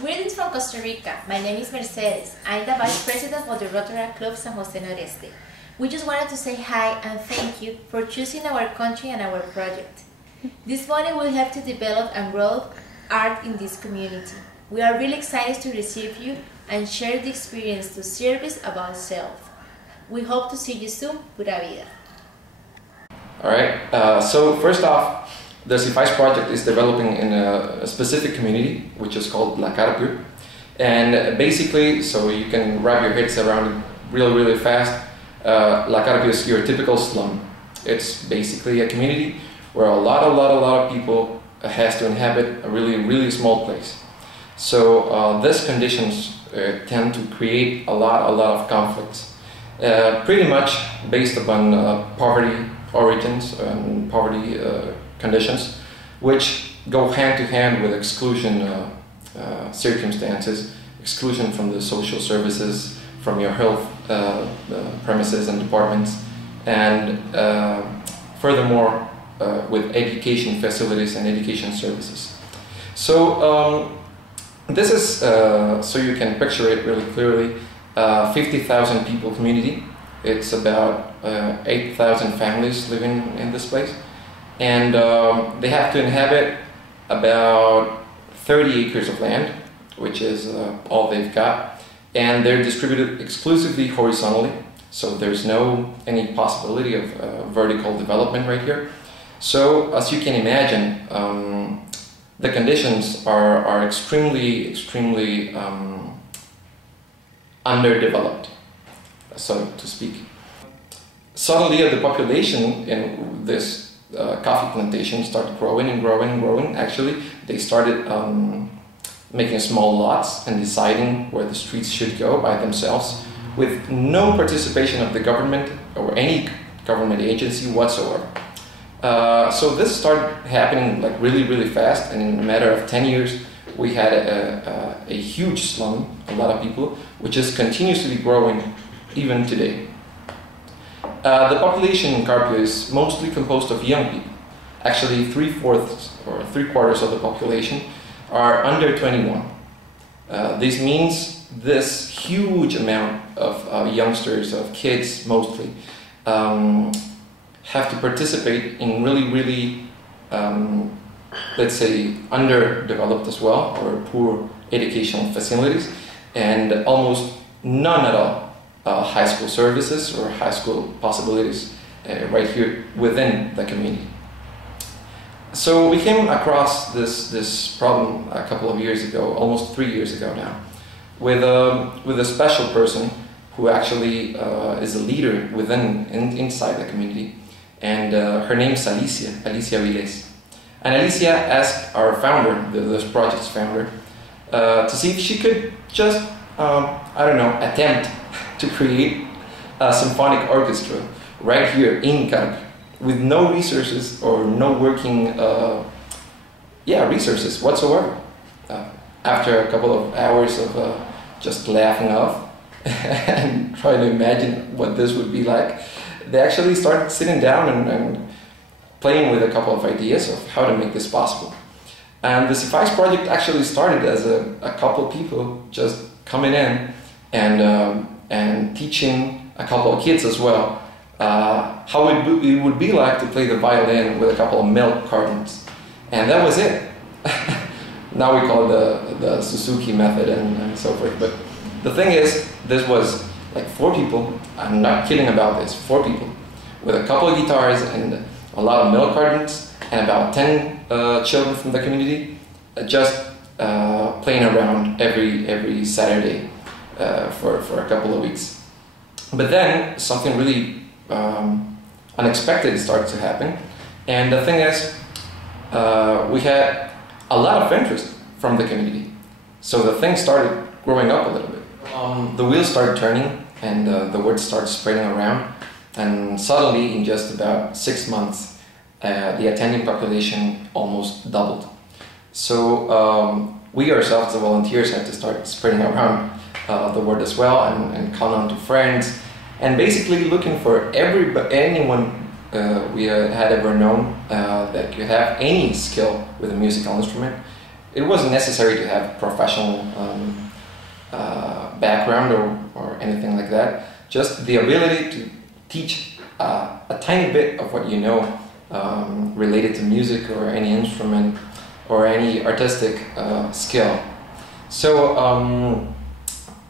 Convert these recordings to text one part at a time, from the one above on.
Greetings from Costa Rica. My name is Mercedes. I'm the Vice President of the Rotary Club San Jose Noreste. We just wanted to say hi and thank you for choosing our country and our project. This morning will help to develop and grow art in this community. We are really excited to receive you and share the experience to service about self. We hope to see you soon. Pura vida. Alright, so first off, the CIFICE project is developing in a specific community, which is called La Carpio. And basically, so you can wrap your heads around it really fast, La Carpio is your typical slum. It's basically a community where a lot of people has to inhabit a really small place. So these conditions tend to create a lot of conflicts, pretty much based upon poverty origins and poverty conditions, which go hand to hand with exclusion circumstances, exclusion from the social services, from your health premises and departments, and furthermore with education facilities and education services. So this is, so you can picture it really clearly, 50,000 people community. It's about 8,000 families living in this place. And they have to inhabit about 30 acres of land, which is all they've got. And they're distributed exclusively horizontally, so there's no any possibility of vertical development right here. So as you can imagine, the conditions are extremely underdeveloped, so to speak. Suddenly the population in this coffee plantation started growing. Actually, they started making small lots and deciding where the streets should go by themselves, with no participation of the government or any government agency whatsoever. So this started happening like really fast, and in a matter of 10 years, we had a huge slum, a lot of people, which is continuously growing even today. The population in Carpio is mostly composed of young people. Actually, 3/4 or 3/4 of the population are under 21. This means this huge amount of youngsters, of kids mostly, have to participate in really let's say, underdeveloped as well, or poor educational facilities, and almost none at all high school services or high school possibilities right here within the community. So we came across this problem a couple of years ago, almost 3 years ago now, with a special person who actually is a leader inside the community, and her name is Alicia Viles. And Alicia asked our founder, this project's founder, to see if she could just, I don't know, attempt to create a symphonic orchestra right here in Carpio, with no resources or no working resources whatsoever. After a couple of hours of just laughing off and trying to imagine what this would be like, they actually started sitting down and playing with a couple of ideas of how to make this possible. And the CIFICE project actually started as a couple of people just coming in and teaching a couple of kids as well how it would be like to play the violin with a couple of milk cartons. And that was it. Now we call it the Suzuki method and so forth. But the thing is, this was like 4 people, I'm not kidding about this, 4 people, with a couple of guitars and a lot of milk cartons, and about 10 children from the community, just playing around every Saturday for a couple of weeks. But then something really unexpected started to happen, and the thing is, we had a lot of interest from the community. So the thing started growing up a little bit. The wheels started turning, and the word started spreading around, and suddenly in just about 6 months, the attending population almost doubled. So we ourselves, the volunteers, had to start spreading around the word as well, and call on to friends, and basically looking for anyone we had ever known that could have any skill with a musical instrument, it wasn't necessary to have professional background or anything like that. Just the ability to teach a tiny bit of what you know related to music or any instrument or any artistic skill. So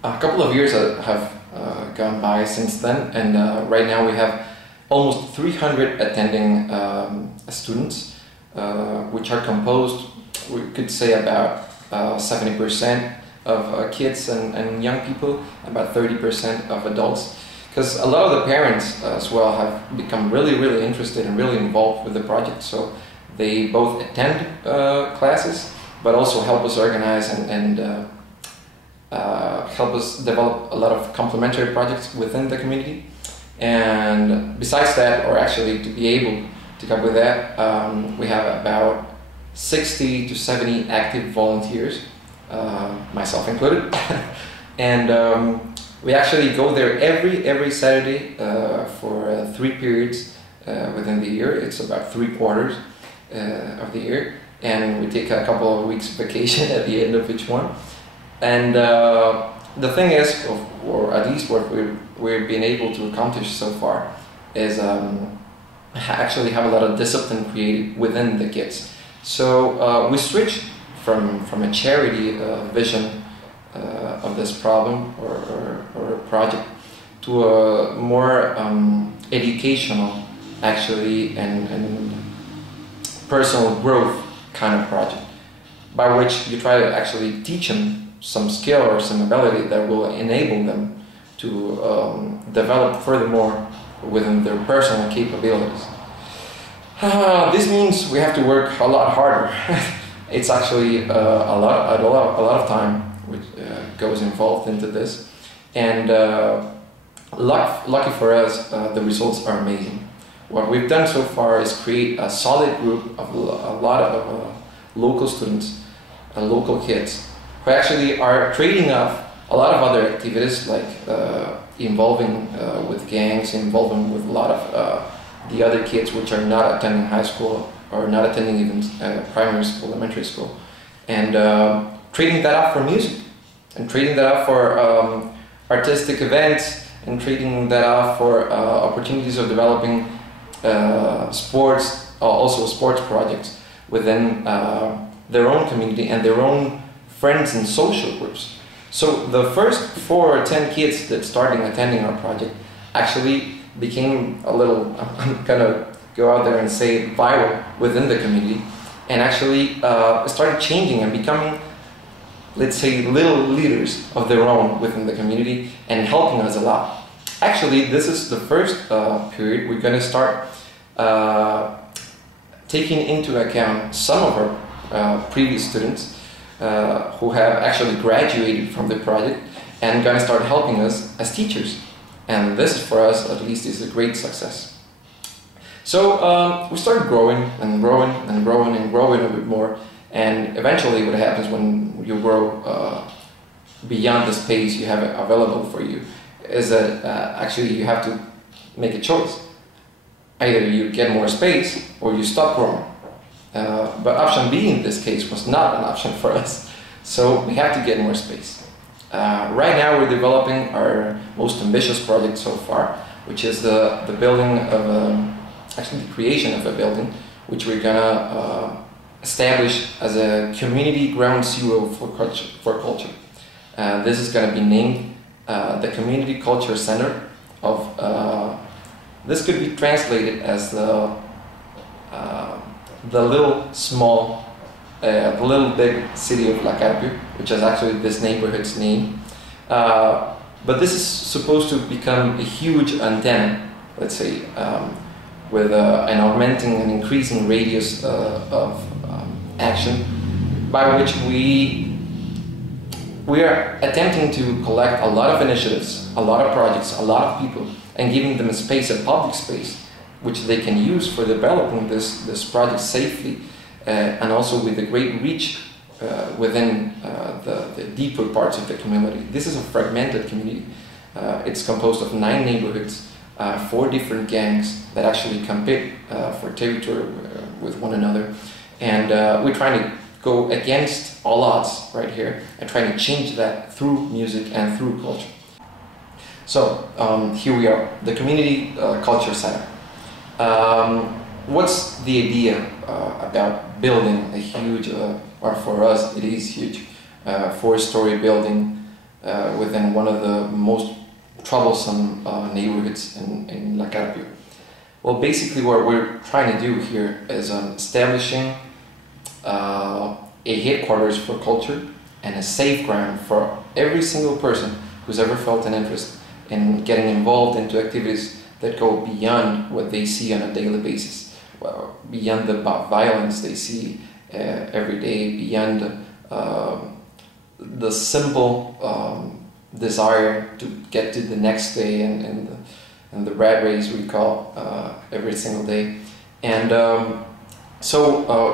a couple of years have gone by since then, and right now we have almost 300 attending students, which are composed, we could say, about 70% of kids and young people, about 30% of adults. Because a lot of the parents as well have become really interested and really involved with the project. So they both attend classes, but also help us organize and help us develop a lot of complementary projects within the community. And besides that, or actually to be able to come with that, we have about 60 to 70 active volunteers, myself included. And we actually go there every Saturday for 3 periods within the year. It's about 3 quarters of the year, and we take a couple of weeks vacation at the end of each one. And the thing is, or at least what we've been able to accomplish so far, is actually have a lot of discipline created within the kids. So we switched from a charity vision of this problem or project to a more educational, actually, and personal growth kind of project, by which you try to actually teach them some skill or some ability that will enable them to develop furthermore within their personal capabilities. This means we have to work a lot harder. It's actually a lot of time which goes involved into this, and lucky for us, the results are amazing. What we've done so far is create a solid group of a lot of local students, local kids, who actually are trading off a lot of other activities, like involving with gangs, involving with a lot of the other kids which are not attending high school or not attending even primary school, elementary school, and trading that up for music, and trading that up for artistic events, and trading that up for opportunities of developing sports, also sports projects within their own community and their own friends and social groups. So the first 4 or 10 kids that started attending our project actually became a little, I'm gonna go out there and say, viral within the community, and actually started changing and becoming, let's say, little leaders of their own within the community and helping us a lot. Actually, this is the first period we're gonna start taking into account some of our previous students who have actually graduated from the project and gonna start helping us as teachers. And this, for us at least, is a great success. So we started growing and growing and growing and growing a bit more, and eventually what happens when you grow beyond the space you have available for you is that actually you have to make a choice. Either you get more space or you stop growing. But option B in this case was not an option for us, so we had to get more space. Right now we're developing our most ambitious project so far, which is the building of actually the creation of a building which we're gonna establish as a community ground zero for culture. This is gonna be named the Community Culture Center of, this could be translated as the little small, the little big city of La Carpio, which is actually this neighborhood's name. But this is supposed to become a huge antenna, let's say, with an augmenting and increasing radius of action, by which we are attempting to collect a lot of initiatives, a lot of projects, a lot of people, and giving them a space, a public space, which they can use for developing this project safely, and also with a great reach within the deeper parts of the community. This is a fragmented community. It's composed of 9 neighborhoods, 4 different gangs that actually compete for territory with one another, and we're trying to go against all odds right here and trying to change that through music and through culture. So here we are, the community culture center. What's the idea about building a huge, or for us it is huge, 4-story building within one of the most troublesome neighborhoods in La Carpio? Well, basically what we're trying to do here is establishing a headquarters for culture and a safe ground for every single person who's ever felt an interest in getting involved into activities that go beyond what they see on a daily basis, beyond the violence they see every day, beyond the simple desire to get to the next day and the rat race we call every single day. And so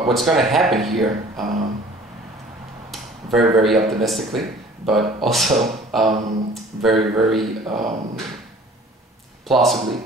what's going to happen here, very, very optimistically, but also very, very plausibly,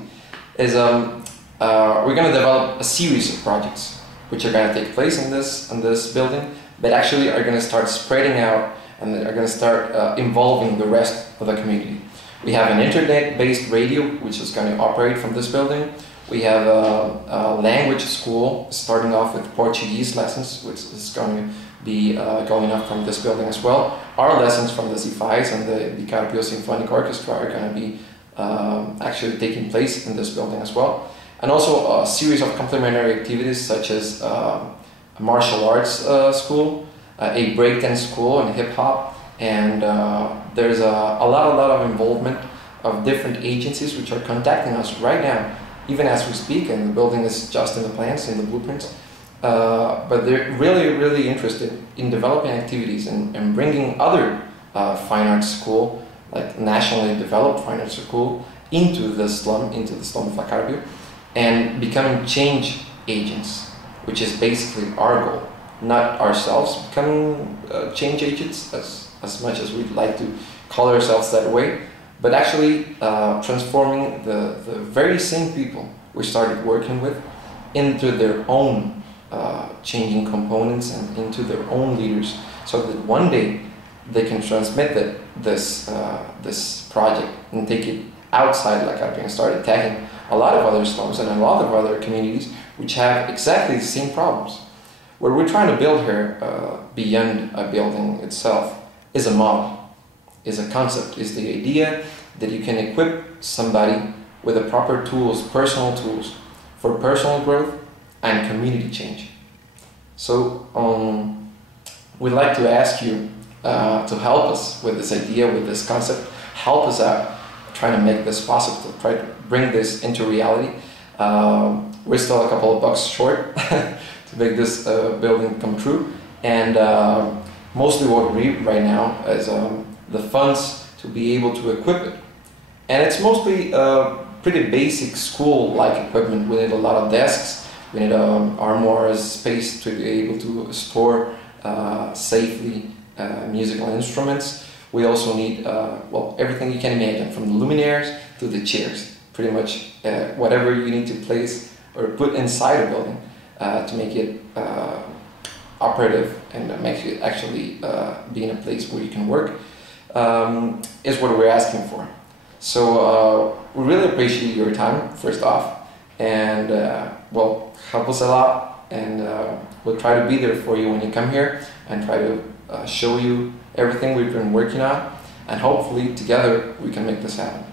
is we're going to develop a series of projects which are going to take place in this building, but actually are going to start spreading out and are going to start involving the rest of the community. We have an internet-based radio which is going to operate from this building. We have a language school starting off with Portuguese lessons, which is going to be going up from this building as well. Our lessons from the C5s and the Carpio Symphonic Orchestra are going to be actually taking place in this building as well. And also a series of complementary activities such as a martial arts school, a breakdance school and hip-hop, and there's a lot of involvement of different agencies which are contacting us right now, even as we speak, and the building is just in the plans, in the blueprints. But they're really, really interested in developing activities and bringing other fine arts school, like nationally developed fine arts school, into the slum of La Carpio, and becoming change agents, which is basically our goal. Not ourselves becoming change agents, as much as we'd like to call ourselves that way, but actually transforming the very same people we started working with into their own changing components and into their own leaders, so that one day they can transmit this project and take it outside La Carpio and start attacking a lot of other slums and a lot of other communities which have exactly the same problems. What we're trying to build here, beyond a building itself, is a model, is a concept, is the idea that you can equip somebody with the proper tools, personal tools, for personal growth and community change. So we'd like to ask you to help us with this idea, with this concept, help us out, trying to make this possible, try to bring this into reality. We're still a couple of bucks short to make this building come true, and mostly what we need right now is the funds to be able to equip it. And it's mostly pretty basic school-like equipment. We need a lot of desks, we need armoires, space to be able to store safely musical instruments. We also need, well, everything you can imagine, from the luminaires to the chairs. Pretty much whatever you need to place or put inside a building to make it operative and make it actually be in a place where you can work is what we're asking for. So we really appreciate your time, first off, and well, help us a lot, and we'll try to be there for you when you come here and try to show you everything we've been working on, and hopefully together we can make this happen.